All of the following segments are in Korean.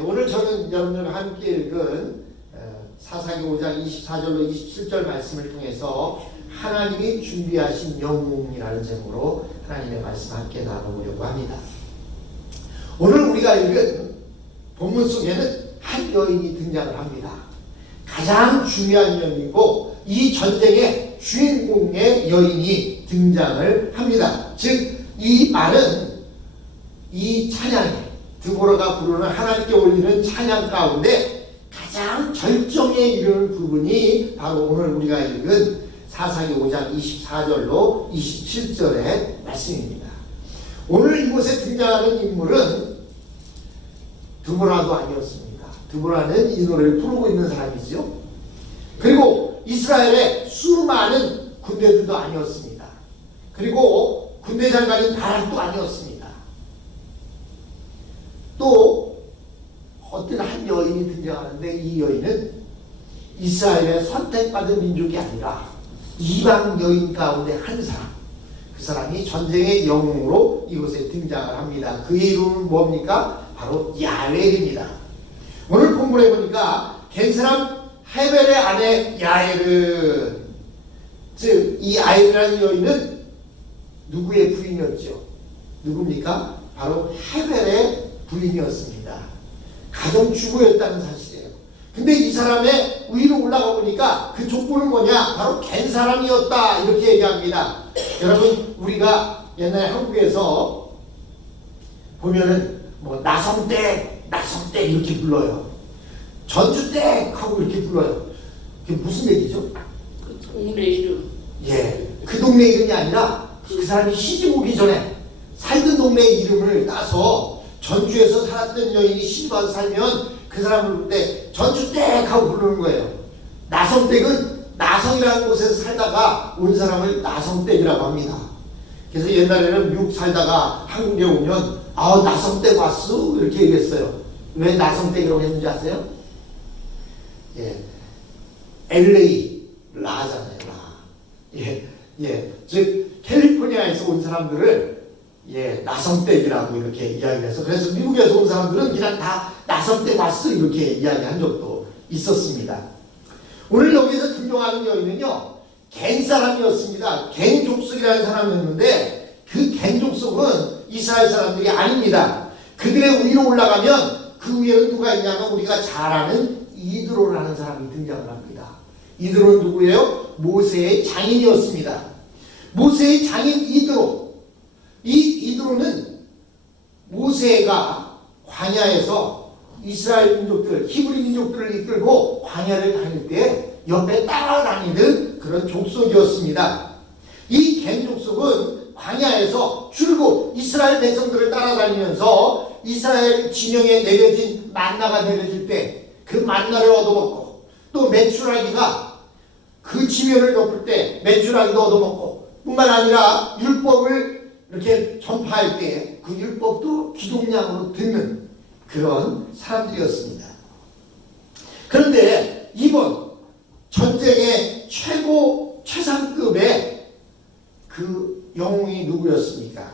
오늘 저는 여러분들과 함께 읽은 사사기 5장 24절로 27절 말씀을 통해서 하나님이 준비하신 영웅이라는 제목으로 하나님의 말씀 함께 나눠보려고 합니다. 오늘 우리가 읽은 본문 속에는 한 여인이 등장을 합니다. 가장 중요한 여인이고 이 전쟁의 주인공의 여인이 등장을 합니다. 즉 이 말은 이 찬양에 드보라가 부르는 하나님께 올리는 찬양 가운데 가장 절정에 이르는 부분이 바로 오늘 우리가 읽은 사사기 5장 24절로 27절의 말씀입니다. 오늘 이곳에 등장하는 인물은 드보라도 아니었습니다. 드보라는 이 노래를 부르고 있는 사람이죠. 그리고 이스라엘의 수많은 군대들도 아니었습니다. 그리고 군대 장관인 바락도 아니었습니다. 또 어떤 한 여인이 등장하는데 이 여인은 이스라엘의 선택받은 민족이 아니라 이방 여인 가운데 한 사람, 그 사람이 전쟁의 영웅으로 이곳에 등장을 합니다. 그의 이름은 뭡니까? 바로 야엘입니다. 오늘 본문에 보니까 겐 사람 헤벨의 아내 야엘은, 즉 이 야엘이라는 여인은 누구의 부인이었죠? 누굽니까? 바로 헤벨의 부인이었습니다. 가정주부였다는 사실이에요. 근데 이 사람의 위로 올라가 보니까 그 족보는 뭐냐? 바로 겐 사람이었다, 이렇게 얘기합니다. 여러분, 우리가 옛날에 한국에서 보면은 뭐 나성댁 이렇게 불러요. 전주댁 하고 이렇게 불러요. 그게 무슨 얘기죠? 그 동네 이름. 그 동네 이름이 아니라 그 사람이 시집 오기 전에 살던 동네 이름을 따서 전주에서 살았던 여인이 시집 와서 살면 그 사람을 부를 때 전주댁 하고 부르는 거예요. 나성댁은 나성이라는 곳에서 살다가 온 사람을 나성댁이라고 합니다. 그래서 옛날에는 미국 살다가 한국에 오면 나성댁 왔어? 이렇게 얘기했어요. 왜 나성댁이라고 했는지 아세요? LA 라잖아요. 즉 캘리포니아에서 온 사람들을 나성댁이라고 이렇게 이야기해서, 그래서 미국에서 온 사람들은 그냥 다 나성댁 왔어 이렇게 이야기한 적도 있었습니다. 오늘 여기서 등장하는 여인은요, 겐 사람이었습니다. 겐 족속이라는 사람이었는데 그 겐 족속은 이스라엘 사람들이 아닙니다. 그들의 위로 올라가면 그 위에는 누가 있냐면 우리가 잘 아는 이드로라는 사람이 등장을 합니다. 이드로는 누구예요? 모세의 장인이었습니다. 모세의 장인 이드로. 이 이드로는 모세가 광야에서 이스라엘 민족들, 히브리 민족들을 이끌고 광야를 다닐 때 옆에 따라다니는 그런 족속이었습니다. 이 겐 족속은 광야에서 줄곧 이스라엘 백성들을 따라다니면서 이스라엘 진영에 내려진 만나가 내려질 때 그 만나를 얻어먹고, 또 메추라기가 그 지면을 덮을 때 메추라기도 얻어먹고, 뿐만 아니라 율법을 이렇게 전파할 때 그 율법도 기동량으로 듣는 그런 사람들이었습니다. 그런데 이번 전쟁의 최상급의 그 영웅이 누구였습니까?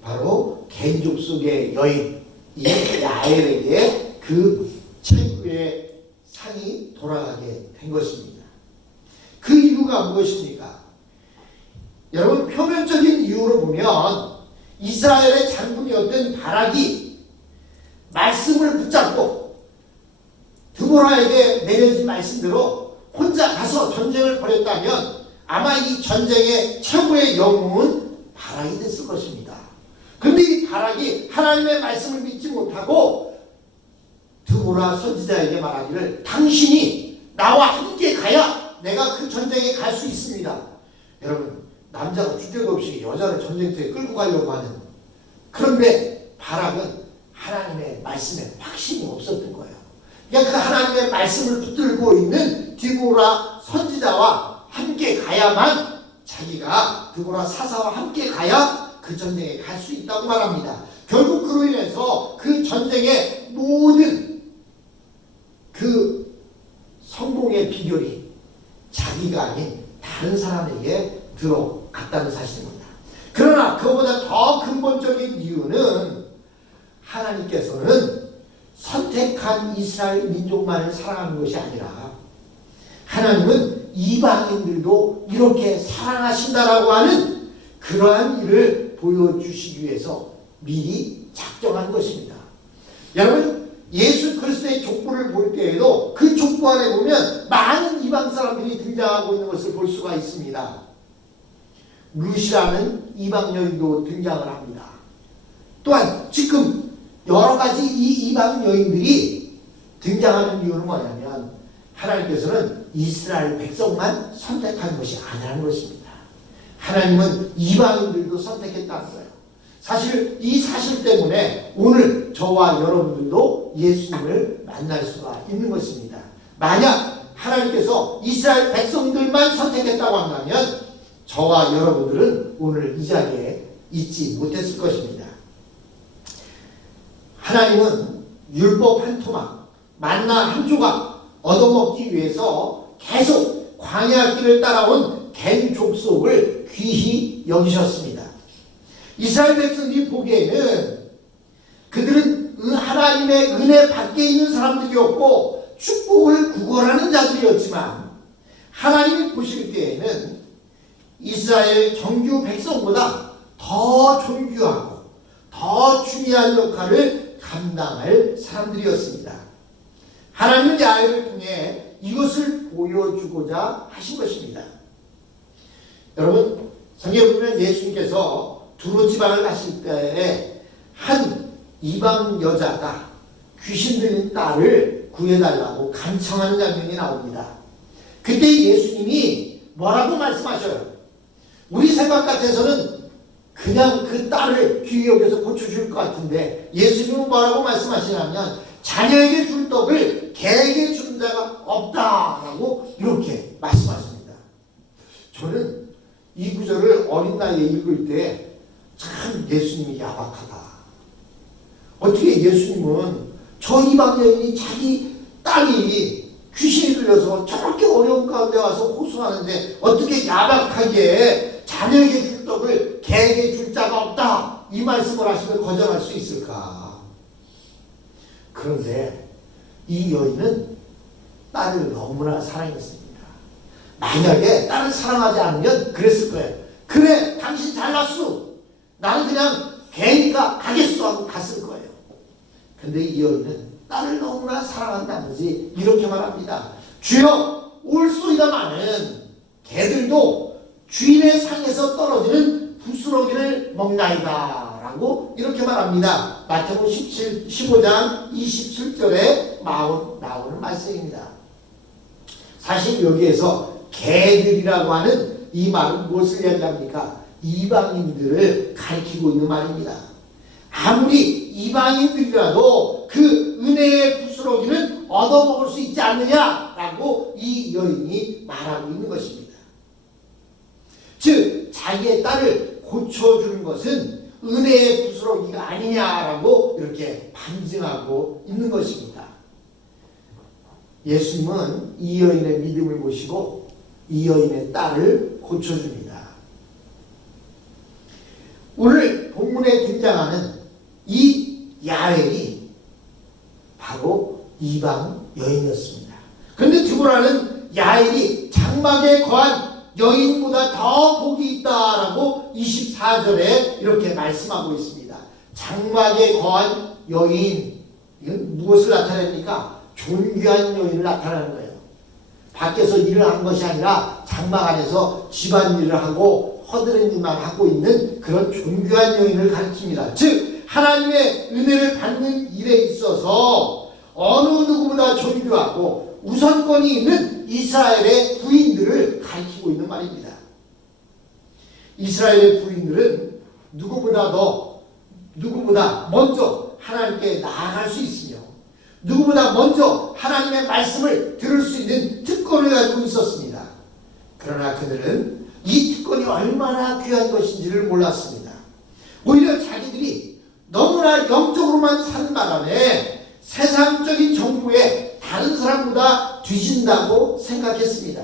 바로 겐 족속의 여인 이 야엘에게 그 최고의 상이 돌아가게 된 것입니다. 그 이유가 무엇입니까? 여러분, 표면적인 이유로 보면 이스라엘의 장군이었던 바락이 말씀을 붙잡고 드보라에게 내려진 말씀대로 혼자 가서 전쟁을 벌였다면 아마 이 전쟁의 최고의 영웅은 바락이 됐을 것입니다. 그런데 이 바락이 하나님의 말씀을 믿지 못하고 드보라 선지자에게 말하기를, 당신이 나와 함께 가야 내가 그 전쟁에 갈 수 있습니다. 여러분, 남자가 주택 없이 여자를 전쟁터에 끌고 가려고 하는, 그런데 바락은 하나님의 말씀에 확신이 없었던 거예요. 그러니까 그 하나님의 말씀을 붙들고 있는 드보라 선지자와 함께 가야만, 자기가 드보라 사사와 함께 가야 그 전쟁에 갈 수 있다고 말합니다. 결국 그로 인해서 그 전쟁의 모든 그 성공의 비결이 자기가 아닌 다른 사람에게 들어갔다는 사실입니다. 그러나 그보다 더 근본적인 이유는 하나님께서는 선택 선택한 이스라엘 민족만을 사랑하는 것이 아니라 하나님은 이방인들도 이렇게 사랑하신다라고 하는 그러한 일을 보여주시기 위해서 미리 작정한 것입니다. 여러분, 예수 그리스도의 족보를 볼 때에도 그 족보 안에 보면 많은 이방 사람들이 등장하고 있는 것을 볼 수가 있습니다. 루시라는 이방 여인도 등장을 합니다. 또한 지금 여러 가지 이 이방 여인들이 등장하는 이유는 뭐냐면 하나님께서는 이스라엘 백성만 선택한 것이 아니라는 것입니다. 하나님은 이방인들도 선택했다는 거예요. 사실 이 사실 때문에 오늘 저와 여러분들도 예수님을 만날 수가 있는 것입니다. 만약 하나님께서 이스라엘 백성들만 선택했다고 한다면 저와 여러분들은 오늘 이 자리에 있지 못했을 것입니다. 하나님은 율법 한 토막, 만나 한 조각 얻어먹기 위해서 계속 광야 길을 따라온 개 족속을 귀히 여기셨습니다. 이스라엘 백성들이 보기에는 그들은 하나님의 은혜 밖에 있는 사람들이었고 축복을 구걸하는 자들이었지만 하나님이 보실 때에는 이스라엘 정규 백성보다 더 존귀하고 더 중요한 역할을 감당할 사람들이었습니다. 하나님은 야훼를 통해 이것을 보여주고자 하신 것입니다. 여러분, 성경에 보면 예수님께서 두로 지방을 가실 때에 한 이방 여자가 귀신 들린 딸을 구해달라고 간청하는 장면이 나옵니다. 그때 예수님이 뭐라고 말씀하셔요? 우리 생각 같아서는 그냥 그 딸을 귀히 여겨서 고쳐줄 것 같은데 예수님은 뭐라고 말씀하시냐면 자녀에게 줄 떡을 개에게 주는 자가 없다라고 이렇게 말씀하십니다. 저는 이 구절을 어린 나이에 읽을 때 참 예수님이 야박하다. 어떻게 예수님은 저 이방 여인이 자기 딸이 귀신이 들려서 저렇게 어려운 가운데 와서 호소하는데 어떻게 야박하게 자녀에게 줄 떡을 개에게 줄 자가 없다 이 말씀을 하시면 거절할 수 있을까? 그런데 이 여인은 딸을 너무나 사랑했습니다. 만약에 딸을 사랑하지 않으면 그랬을 거예요. 그래, 당신 잘났어. 나는 그냥 개니까 가겠어 하고 갔을 거예요. 근데 이 여인은 딸을 너무나 사랑한다든지 이렇게 말합니다. 주여, 올소이다마는 개들도 주인의 상에서 떨어지는 부스러기를 먹나이다 라고 이렇게 말합니다. 마태복음 15장 27절에 나오는 말씀입니다. 사실 여기에서 개들이라고 하는 이 말은 무엇을 이야기합니까? 이방인들을 가리키고 있는 말입니다. 아무리 이방인들이라도 그 은혜의 부스러기는 얻어먹을 수 있지 않느냐라고 이 여인이 말하고 있는 것입니다. 즉 자기의 딸을 고쳐주는 것은 은혜의 부스러기가 아니냐라고 이렇게 반증하고 있는 것입니다. 예수님은 이 여인의 믿음을 보시고 이 여인의 딸을 고쳐줍니다. 오늘 본문에 등장하는 이 야엘이 바로 이방 여인이었습니다. 그런데 드보라는 야엘이 장막에 거한 여인보다 더 복이 있다라고 24절에 이렇게 말씀하고 있습니다. 장막에 거한 여인, 이건 무엇을 나타냅니까? 존귀한 여인을 나타내는 거예요. 밖에서 일을 한 것이 아니라 장막 안에서 집안일을 하고 허드렛 일만 하고 있는 그런 존귀한 여인을 가리킵니다. 즉 하나님의 은혜를 받는 일에 있어서 어느 누구보다 존귀하고 우선권이 있는 이스라엘의 부인들을 가리키고 있는 말입니다. 이스라엘의 부인들은 누구보다 먼저 하나님께 나아갈 수 있으며 누구보다 먼저 하나님의 말씀을 들을 수 있는 특권을 가지고 있었습니다. 그러나 그들은 이 특권이 얼마나 귀한 것인지를 몰랐습니다. 오히려 자기들이 너무나 영적으로만 사는 바람에 세상적인 정보에 다른 사람보다 뒤진다고 생각했습니다.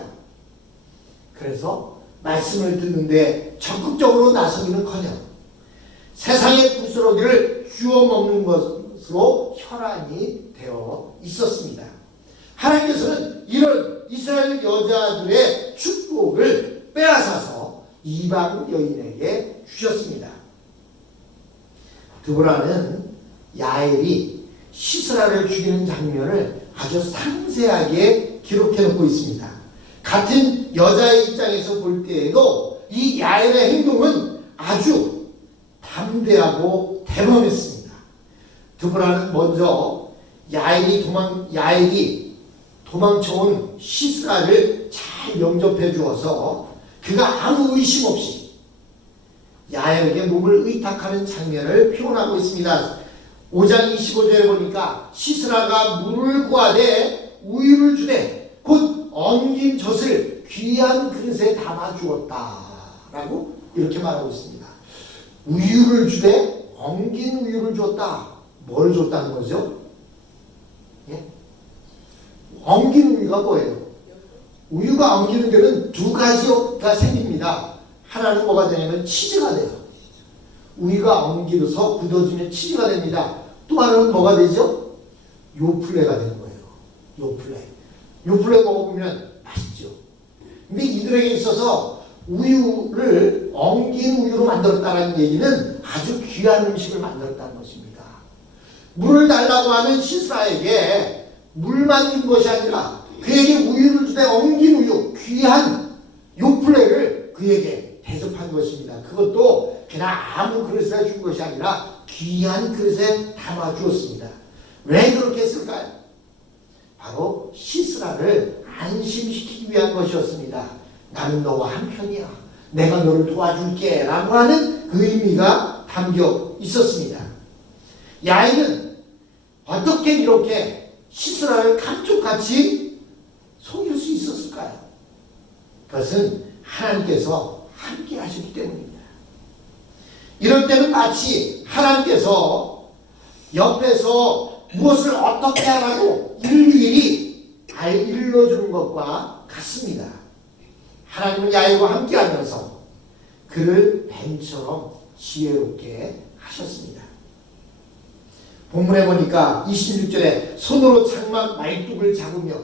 그래서 말씀을 듣는데 적극적으로 나서기는커녕 세상의 부스러기를 쥐어 먹는 것으로 혈안이 되어 있었습니다. 하나님께서는 이런 이스라엘 여자들의 축복을 빼앗아서 이방 여인에게 주셨습니다. 드보라는 야엘이 시스라를 죽이는 장면을 아주 상세하게 기록해 놓고 있습니다. 같은 여자의 입장에서 볼 때에도 이 야엘의 행동은 아주 담대하고 대범했습니다. 드보라는 먼저 야엘이 도망쳐온 시스라를 잘 영접해 주어서 그가 아무 의심 없이 야엘에게 몸을 의탁하는 장면을 표현하고 있습니다. 5장 25절에 보니까 시스라가 물을 구하되 우유를 주되 곧 엉긴 젖을 귀한 그릇에 담아 주었다라고 이렇게 말하고 있습니다. 우유를 주되 엉긴 우유를 줬다. 뭘 줬다는 거죠? 예? 엉긴 우유가 뭐예요? 우유가 엉기는 데는 두 가지가 생깁니다. 하나는 뭐가 되냐면 치즈가 돼요. 우유가 엉기면서 굳어지면 치즈가 됩니다. 또 하나는 뭐가 되죠? 요플레가 되는 거예요. 요플레 먹어보면 맛있죠. 근데 이들에게 있어서 우유를 엉긴 우유로 만들었다는 얘기는 아주 귀한 음식을 만들었다는 것입니다. 물을 달라고 하는 시스라에게 물만 준 것이 아니라 그에게 우유를 주되 엉긴 우유, 귀한 요플레를 그에게 대접한 것입니다. 그것도 그냥 아무 그릇에 준 것이 아니라 귀한 그릇에 담아 주었습니다. 왜 그렇게 했을까요? 바로 시스라를 안심시키기 위한 것이었습니다. 나는 너와 한편이야. 내가 너를 도와줄게 라고 하는 그 의미가 담겨 있었습니다. 야엘은 어떻게 이렇게 시스라를 감쪽같이 속일 수 있었을까요? 그것은 하나님께서 함께 하셨기 때문입니다. 이럴 때는 마치 하나님께서 옆에서 무엇을 어떻게 하라고 일일이 일러주는 것과 같습니다. 하나님은 야엘과 함께 하면서 그를 뱀처럼 지혜롭게 하셨습니다. 본문에 보니까 26절에 손으로 장막 말뚝을 잡으며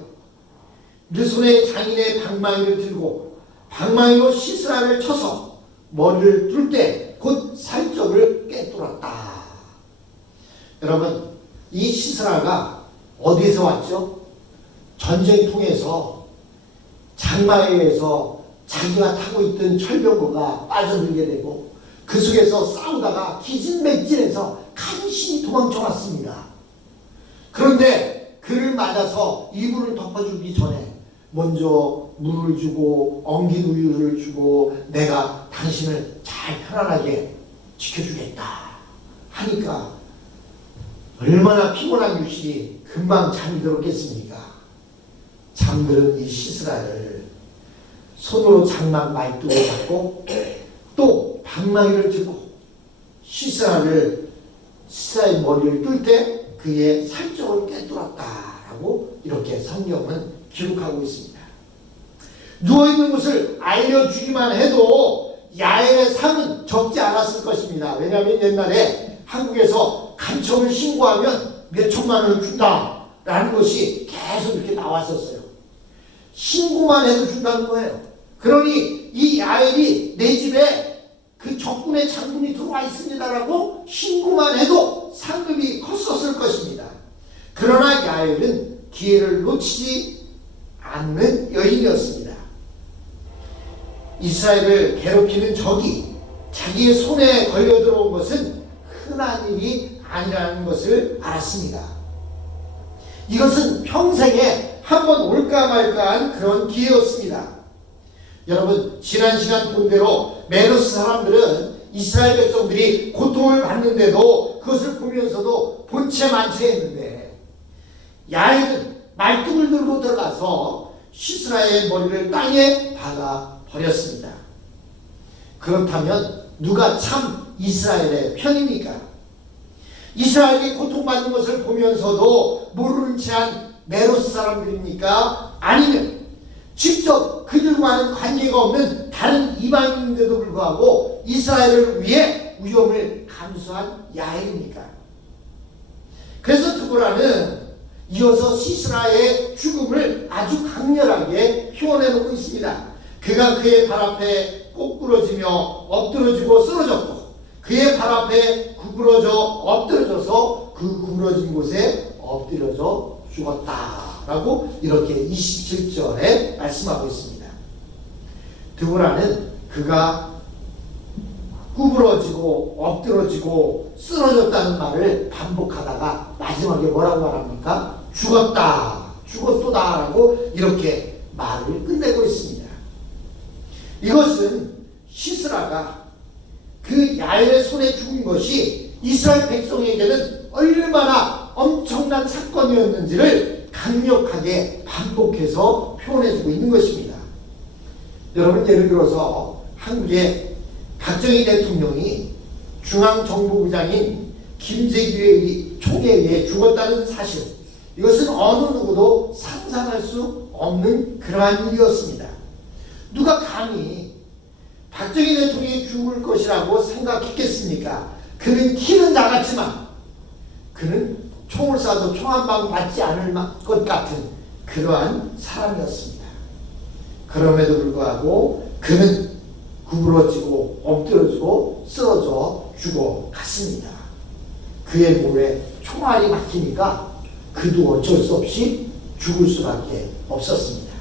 그 손에 장인의 방망이를 들고 방망이로 시스라를 쳐서 머리를 뚫을 때 곧 살적을 꿰뚫었다. 여러분, 이 시스라가 어디서 왔죠? 전쟁통에서 장마에서 자기가 타고 있던 철병거가 빠져들게 되고 그 속에서 싸우다가 기진맥진해서 간신히 도망쳐 왔습니다. 그런데 그를 맞아서 이불을 덮어주기 전에 먼저 물을 주고 엉긴 우유를 주고 내가 당신을 잘 편안하게 지켜주겠다 하니까 얼마나 피곤한 유신이 금방 잠이 들었겠습니까? 잠들은 이 시스라를 손으로 장막 말뚝을 잡고 또 방망이를 들고 시스라의 머리를 뚫을 때 그의 살적을 꿰뚫었다라고 이렇게 성경은 기록하고 있습니다. 누워있는 것을 알려주기만 해도 야엘의 상은 적지 않았을 것입니다. 왜냐하면 옛날에 한국에서 간첩을 신고하면 몇 천만 원을 준다라는 것이 계속 이렇게 나왔었어요. 신고만 해도 준다는 거예요. 그러니 이 야엘이 내 집에 그 적군의 장군이 들어와 있습니다라고 신고만 해도 상급이 컸었을 것입니다. 그러나 야엘은 기회를 놓치지 않는 여인이었습니다. 이스라엘을 괴롭히는 적이 자기의 손에 걸려 들어온 것은 흔한 일이 아니라는 것을 알았습니다. 이것은 평생에 한번 올까 말까한 그런 기회였습니다. 여러분, 지난 시간 본 대로 메로스 사람들은 이스라엘 백성들이 고통을 받는데도 그것을 보면서도 본체 만체했는데 야엘은 말뚝을 들고 들어가서 시스라의 머리를 땅에 박아 버렸습니다. 그렇다면 누가 참 이스라엘의 편입니까? 이스라엘이 고통받는 것을 보면서도 모르는 채한 메로스 사람들입니까? 아니면 직접 그들과는 관계가 없는 다른 이방인인데도 불구하고 이스라엘을 위해 위험을 감수한 야엘입니까? 그래서 드보라는 이어서 시스라의 죽음을 아주 강렬하게 표현해 놓고 있습니다. 그가 그의 발 앞에 꼬꾸러지며 엎드러지고 쓰러졌고 그의 발 앞에 구부러져 엎드러져서 그 구부러진 곳에 엎드려져 죽었다라고 이렇게 27절에 말씀하고 있습니다. 드보라는 그가 구부러지고 엎드러지고 쓰러졌다는 말을 반복하다가 마지막에 뭐라고 말합니까? 죽었다, 죽었도다라고 이렇게 말을 끝내고 있습니다. 이것은 시스라가 그 야엘의 손에 죽은 것이 이스라엘 백성에게는 얼마나 엄청난 사건이었는지를 강력하게 반복해서 표현해주고 있는 것입니다. 여러분, 예를 들어서 한국의 박정희 대통령이 중앙정보부장인 김재규의 총에 의해 죽었다는 사실, 이것은 어느 누구도 상상할 수 없는 그러한 일이었습니다. 누가 감히 박정희 대통령이 죽을 것이라고 생각했겠습니까? 그는 키는 작았지만 그는 총을 쏴도 총 한 방 맞지 않을 것 같은 그러한 사람이었습니다. 그럼에도 불구하고 그는 구부러지고 엎드러지고 쓰러져 죽어갔습니다. 그의 몸에 총알이 막히니까 그도 어쩔 수 없이 죽을 수밖에 없었습니다.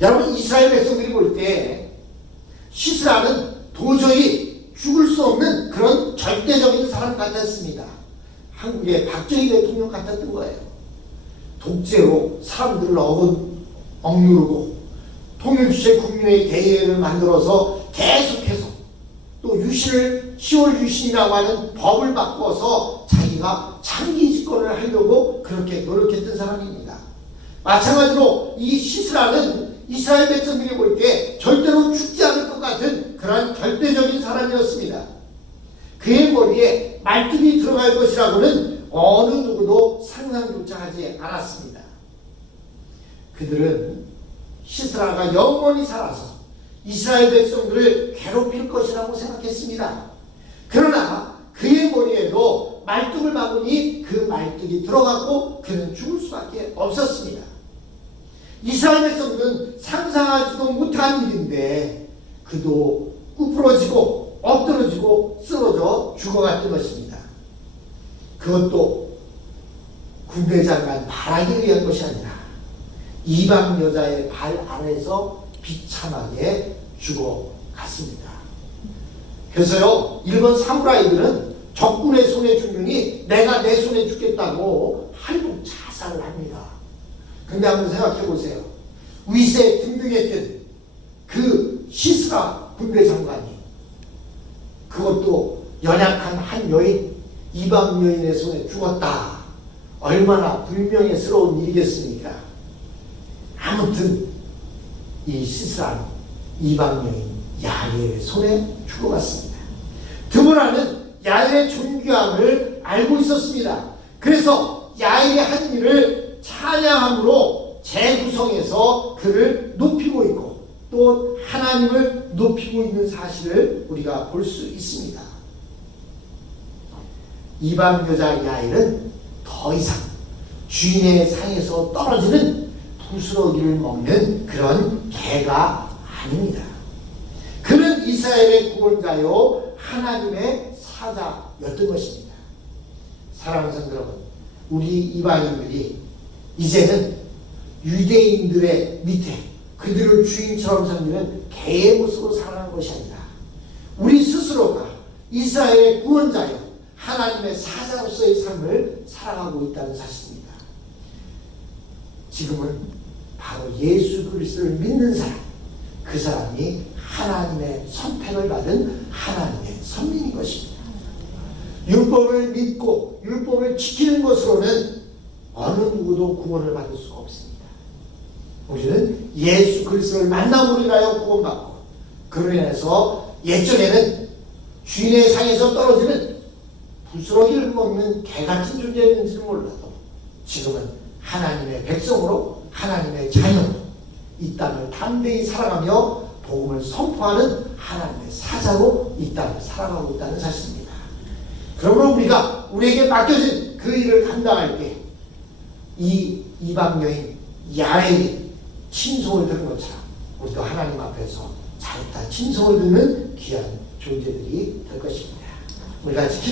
여러분, 이스라엘 백성들이 볼 때 시스라는 도저히 죽을 수 없는 그런 절대적인 사람 같았습니다. 한국의 박정희 대통령 같았던 거예요. 독재로 사람들을 억누르고 통일주체 국민의 대의회를 만들어서 계속해서 또 10월 유신이라고 하는 법을 바꿔서 자기가 장기 집권을 하려고 그렇게 노력했던 사람입니다. 마찬가지로 이 시스라는 이스라엘 백성들이 볼 때 절대로 죽지 않을 것 같은 그러한 절대적인 사람이었습니다. 그의 머리에 말뚝이 들어갈 것이라고는 어느 누구도 상상조차 하지 않았습니다. 그들은 시스라가 영원히 살아서 이스라엘 백성들을 괴롭힐 것이라고 생각했습니다. 그러나 그의 머리에도 말뚝을 박으니 그 말뚝이 들어갔고 그는 죽을 수밖에 없었습니다. 이스라엘 백성들은 상상하지도 못한 일인데 그도 구부러지고 엎드러지고 쓰러져 죽어갔던 것입니다. 그것도 군대 장관 바라기 위한 것이 아니라 이방 여자의 발 아래에서 비참하게 죽어갔습니다. 그래서요, 일본 사무라이들은 적군의 손에 죽느니 내가 내 손에 죽겠다고 할복 자살을 합니다. 근데 한번 생각해 보세요. 위세에 등등했던 그 시스라 군대 장관이 그것도 연약한 한 여인, 이방 여인의 손에 죽었다. 얼마나 불명예스러운 일이겠습니까? 아무튼 이 시스라 이방 여인 야엘의 손에 죽어갔습니다. 드보라는 야엘의 존귀함을 알고 있었습니다. 그래서 야엘의 한 일을 찬양함으로 재구성해서 그를 높이고 있고 또 하나님을 높이고 있는 사실을 우리가 볼 수 있습니다. 이방 여자 야엘은 더 이상 주인의 상에서 떨어지는 부스러기를 먹는 그런 개가 아닙니다. 그는 이스라엘의 구원자요 하나님의 사자였던 것입니다. 사랑하는 성도 여러분, 우리 이방인들이 이제는 유대인들의 밑에 그들을 주인처럼 섬기는 개의 모습으로 살아가는 것이 아니라 우리 스스로가 이스라엘의 구원자여 하나님의 사자로서의 삶을 살아가고 있다는 사실입니다. 지금은 바로 예수 그리스도를 믿는 사람, 그 사람이 하나님의 선택을 받은 하나님의 선민인 것입니다. 율법을 믿고 율법을 지키는 것으로는 어느 누구도 구원을 받을 수가 없습니다. 우리는 예수 그리스도를 만남으로 인하여 구원받고 그로 인해서 옛적에는 주인의 상에서 떨어지는 부스러기를 먹는 개같은 존재였는지는 몰라도 지금은 하나님의 백성으로 하나님의 자녀로 이 땅을 담대히 살아가며 복음을 선포하는 하나님의 사자로 이 땅을 살아가고 있다는 사실입니다. 그러므로 우리가 우리에게 맡겨진 그 일을 감당할 때 이 이방 여인 야엘이 친송을 듣는 것처럼 우리도 하나님 앞에서 잘다 친송을 듣는 귀한 존재들이 될 것입니다. 우리 같이 기도